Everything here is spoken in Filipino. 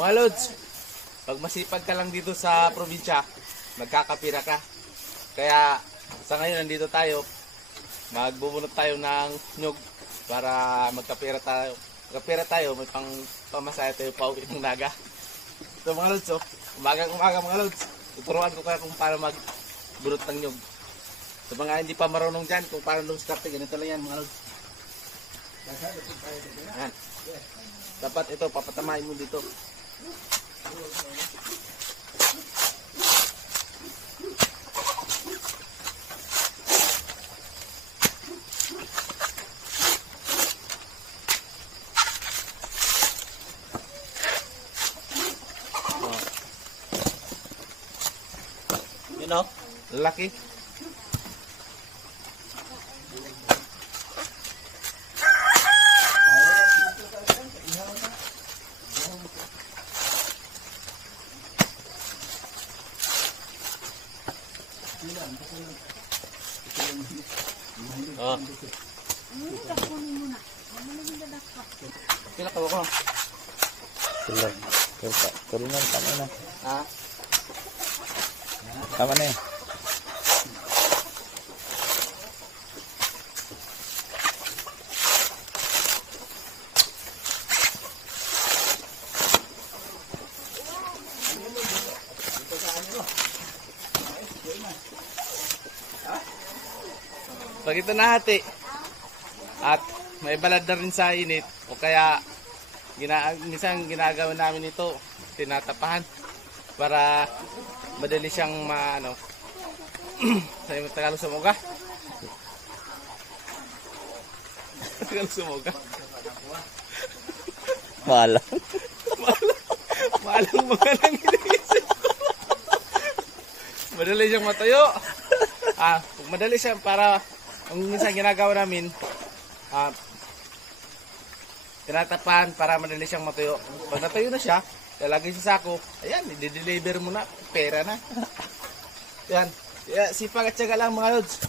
Mga lods, pag masipag ka lang dito sa probinsya, magkakapira ka. Kaya sa ngayon nandito tayo, magbubunot tayo ng nyug para magkapira tayo. Magkapira tayo, may pamasaya tayo pauwi ng Naga. So mga lods, umaga mga lods, tuturuan ko kayo kung paano magbunot ng nyug. Sa mga hindi pa marunong dyan, kung paano start, ganito lang yan mga lods. Yan. Dapat ito, papatamain mo dito. You know, lalaki. Oh. Kila ka ko. Turunan tama na. Ha? Tama na eh. Pag ito nahati at may balad na rin sa init o kaya minsan ginagawa namin ito, tinatapahan para madali siyang maano sa Tagalog sumoga. Tagalog sumoga. Malang. Malang mga nang iniisip. Madali siyang matayo. Madali siya para ang minsan ginagawa namin, tinatapan para madali siyang matuyo. Pag natuyo na siya, lalagay sa sako, ayan, i-deliver mo na, pera na. Yan, sipag at syaga lang mga lods.